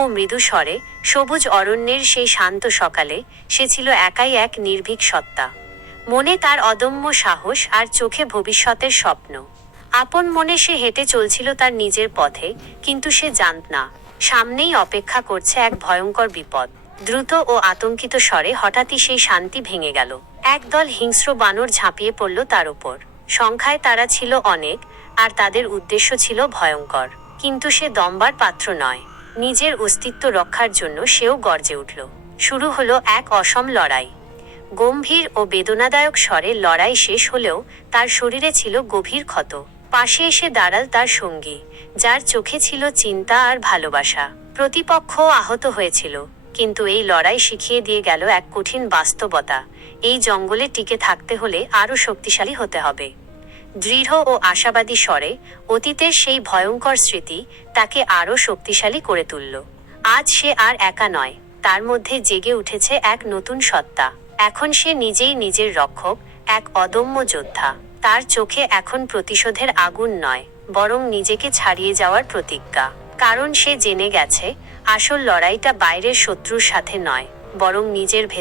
ও মৃদু স্বরে সবুজ অরণ্যের সেই শান্ত সকালে সে ছিল একাই এক নির্ভীক সত্তা। মনে তার অদম্য সাহস আর চোখে ভবিষ্যতের স্বপ্ন। আপন মনে সে হেঁটে চলছিল তার নিজের পথে, কিন্তু সে জানত না। সামনেই অপেক্ষা করছে এক ভয়ঙ্কর বিপদ। দ্রুত ও আতঙ্কিত স্বরে হঠাৎই সেই শান্তি ভেঙে গেল। একদল হিংস্র বানর ঝাঁপিয়ে পড়ল তার উপর। সংখ্যায় তারা ছিল অনেক, আর তাদের উদ্দেশ্য ছিল ভয়ঙ্কর। কিন্তু সে দম্বার পাত্র নয়। নিজের অস্তিত্ব রক্ষার জন্য সেও গর্জে উঠল। শুরু হলো এক অসম লড়াই। গম্ভীর ও বেদনাদায়ক স্বরে লড়াই শেষ হলেও তার শরীরে ছিল গভীর ক্ষত। পাশে এসে দাঁড়াল তার সঙ্গী, যার চোখে ছিল চিন্তা আর ভালোবাসা। প্রতিপক্ষ আহত হয়েছিল, কিন্তু এই লড়াই শিখিয়ে দিয়ে গেল এক কঠিন বাস্তবতা। এই জঙ্গলে টিকে থাকতে হলে আরও শক্তিশালী হতে হবে। দৃঢ় ও আশাবাদী স্বরে অতীতের সেই ভয়ঙ্কর স্মৃতি তাকে আরও শক্তিশালী করে তুলল। আজ সে আর একা নয়, তার মধ্যে জেগে উঠেছে এক নতুন সত্তা। এখন সে নিজেই নিজের রক্ষক, এক অদম্য যোদ্ধা। তার চোখে এখন প্রতিশোধের আগুন নয়, বরং নিজেকে ছাড়িয়ে যাওয়ার প্রতিজ্ঞা। কারণ সে জেনে গেছে, আসল লড়াইটা বাইরের শত্রুর সাথে নয়, বরং নিজের ভেতর